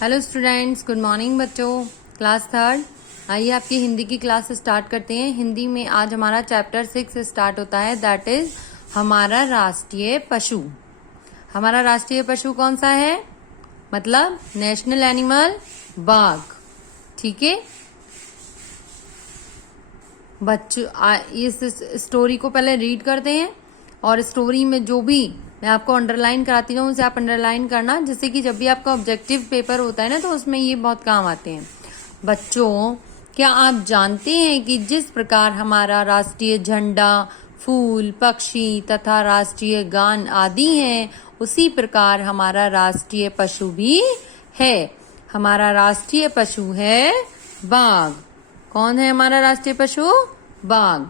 Hello students, good morning बच्चों। Class third, आइए आपकी हिंदी की क्लास स्टार्ट करते हैं। हिंदी में आज हमारा चैप्टर 6 स्टार्ट होता है, दैट इज हमारा राष्ट्रीय पशु। हमारा राष्ट्रीय पशु कौन सा है? मतलब नेशनल एनिमल बाघ। ठीक है बच्चों, इस स्टोरी को पहले रीड करते हैं और स्टोरी में जो भी मैं आपको अंडरलाइन कराती हूँ उसे आप अंडरलाइन करना, जिससे कि जब भी आपका ऑब्जेक्टिव पेपर होता है ना तो उसमें ये बहुत काम आते हैं। बच्चों, क्या आप जानते हैं कि जिस प्रकार हमारा राष्ट्रीय झंडा, फूल, पक्षी तथा राष्ट्रीय गान आदि हैं, उसी प्रकार हमारा राष्ट्रीय पशु भी है। हमारा राष्ट्रीय पशु है बाघ। कौन है हमारा राष्ट्रीय पशु? बाघ।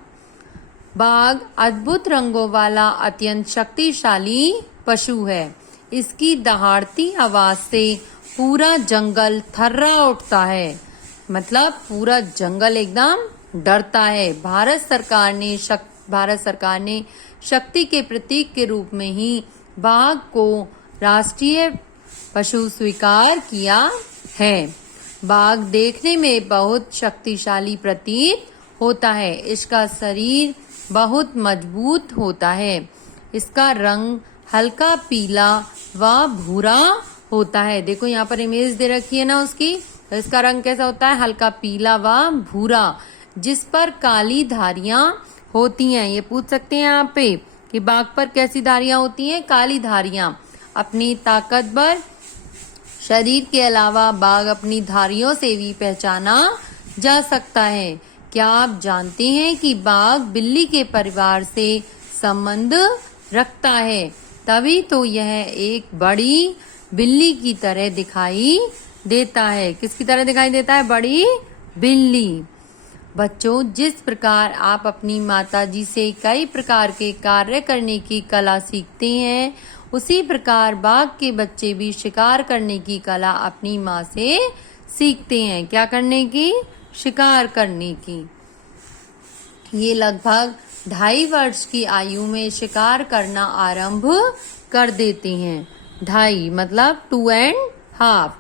बाघ अद्भुत रंगों वाला अत्यंत शक्तिशाली पशु है। इसकी दहाड़ती आवाज से पूरा जंगल थर्रा उठता है। मतलब पूरा जंगल एकदम डरता है। भारत सरकार ने शक्ति के प्रतीक के रूप में ही बाघ को राष्ट्रीय पशु स्वीकार किया है। बाघ देखने में बहुत शक्तिशाली प्रतीत होता है। इसका शरीर बहुत मजबूत होता है। इसका रंग हल्का पीला व भूरा होता है। देखो यहाँ पर इमेज दे रखी है ना उसकी, तो इसका रंग कैसा होता है? हल्का पीला व भूरा, जिस पर काली धारियां होती हैं। ये पूछ सकते हैं यहाँ पे कि बाघ पर कैसी धारियां होती हैं? काली धारियां। अपनी ताकतवर शरीर के अलावा बाघ अपनी धारियों से भी पहचाना जा सकता है। क्या आप जानते हैं कि बाघ बिल्ली के परिवार से संबंध रखता है? तभी तो यह एक बड़ी बिल्ली की तरह दिखाई देता है। किसकी तरह दिखाई देता है? बड़ी बिल्ली। बच्चों, जिस प्रकार आप अपनी माताजी से कई प्रकार के कार्य करने की कला सीखते हैं, उसी प्रकार बाघ के बच्चे भी शिकार करने की कला अपनी माँ से सीखते हैं। क्या करने की? शिकार करने की। ये लगभग 2.5 वर्ष की आयु में शिकार करना आरंभ कर देते हैं। 2.5 मतलब 2.5।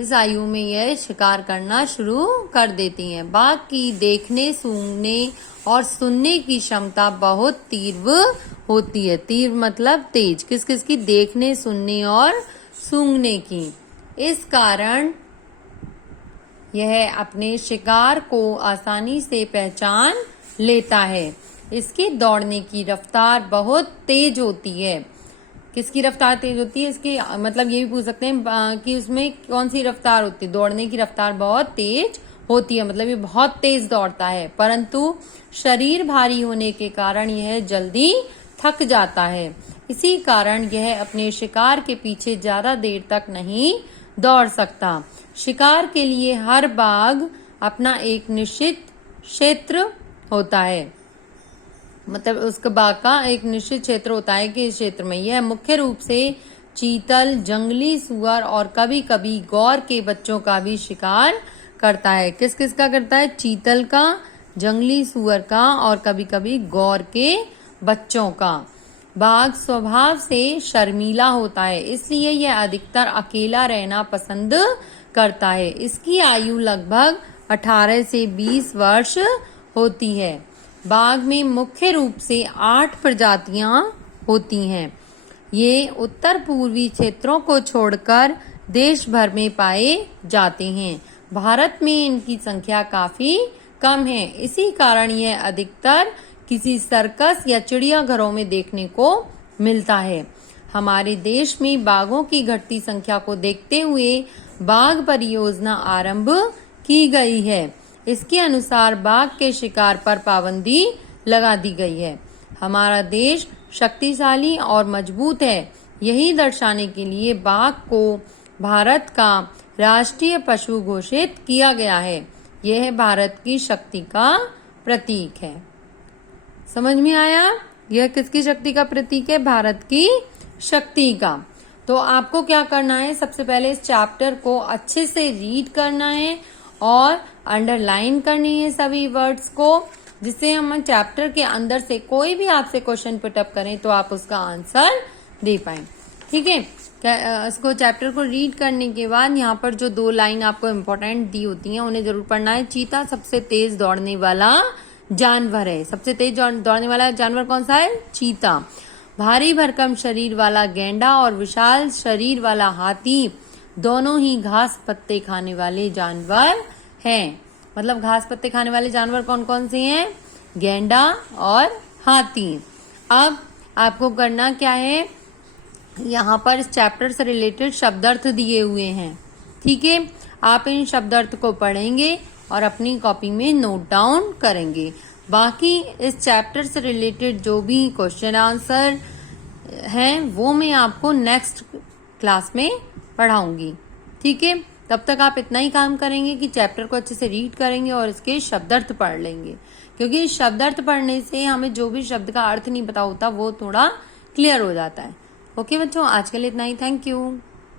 इस आयु में यह शिकार करना शुरू कर देती हैं। बाघ की देखने, सूंघने और सुनने की क्षमता बहुत तीव्र होती है। तीव्र मतलब तेज। किस किस की? देखने, सुनने और सूंघने की। इस कारण यह अपने शिकार को आसानी से पहचान लेता है। इसकी दौड़ने की रफ्तार बहुत तेज होती है। किसकी रफ्तार तेज होती है? इसकी मतलब ये भी पूछ सकते हैं कि उसमें कौन सी रफ्तार होती है? दौड़ने की रफ्तार बहुत तेज होती है, मतलब ये बहुत तेज दौड़ता है। परंतु शरीर भारी होने के कारण यह जल्दी थक जाता है। इसी कारण यह अपने शिकार के पीछे ज्यादा देर तक नहीं दौड़ सकता। शिकार के लिए हर बाघ अपना एक निश्चित क्षेत्र होता है। मतलब उसके बाघ का एक निश्चित क्षेत्र होता है कि इस क्षेत्र में यह मुख्य रूप से चीतल, जंगली सुअर और कभी कभी गौर के बच्चों का भी शिकार करता है। किस किस का करता है? चीतल का, जंगली सुअर का और कभी कभी गौर के बच्चों का। बाघ स्वभाव से शर्मीला होता है, इसलिए यह अधिकतर अकेला रहना पसंद करता है। इसकी आयु लगभग 18 से 20 वर्ष होती है। बाघ में मुख्य रूप से 8 प्रजातियां होती हैं। ये उत्तर पूर्वी क्षेत्रों को छोड़कर देश भर में पाए जाते हैं। भारत में इनकी संख्या काफी कम है। इसी कारण यह अधिकतर किसी सर्कस या चिड़ियाघरों में देखने को मिलता है। हमारे देश में बाघों की घटती संख्या को देखते हुए बाघ परियोजना आरंभ की गई है। इसके अनुसार बाघ के शिकार पर पाबंदी लगा दी गई है। हमारा देश शक्तिशाली और मजबूत है, यही दर्शाने के लिए बाघ को भारत का राष्ट्रीय पशु घोषित किया गया है। यह भारत की शक्ति का प्रतीक है। समझ में आया? यह किसकी शक्ति का प्रतीक है? भारत की शक्ति का। तो आपको क्या करना है? सबसे पहले इस चैप्टर को अच्छे से रीड करना है और अंडरलाइन करनी है सभी वर्ड्स को, जिससे हम चैप्टर के अंदर से कोई भी आपसे क्वेश्चन पुटअप करें तो आप उसका आंसर दे पाए। ठीक है? इसको चैप्टर को रीड करने के बाद यहाँ पर जो 2 लाइन आपको इम्पोर्टेंट दी होती हैं उन्हें जरूर पढ़ना है। चीता सबसे तेज दौड़ने वाला जानवर है। सबसे तेज दौड़ने वाला जानवर कौन सा है? चीता। भारी भरकम शरीर वाला गैंडा और विशाल शरीर वाला हाथी दोनों ही घास पत्ते खाने वाले जानवर हैं। मतलब घास पत्ते खाने वाले जानवर कौन कौन से हैं? गैंडा और हाथी। अब आपको करना क्या है, यहाँ पर इस चैप्टर से रिलेटेड शब्दार्थ दिए हुए हैं। ठीक है, आप इन शब्दार्थ को पढ़ेंगे और अपनी कॉपी में नोट डाउन करेंगे। बाकी इस चैप्टर से रिलेटेड जो भी क्वेश्चन आंसर हैं वो मैं आपको नेक्स्ट क्लास में पढ़ाऊंगी। ठीक है, तब तक आप इतना ही काम करेंगे कि चैप्टर को अच्छे से रीड करेंगे और इसके शब्दार्थ पढ़ लेंगे, क्योंकि शब्दार्थ पढ़ने से हमें जो भी शब्द का अर्थ नहीं पता होता वो थोड़ा क्लियर हो जाता है। ओके बच्चों, आज के लिए इतना ही। Thank you.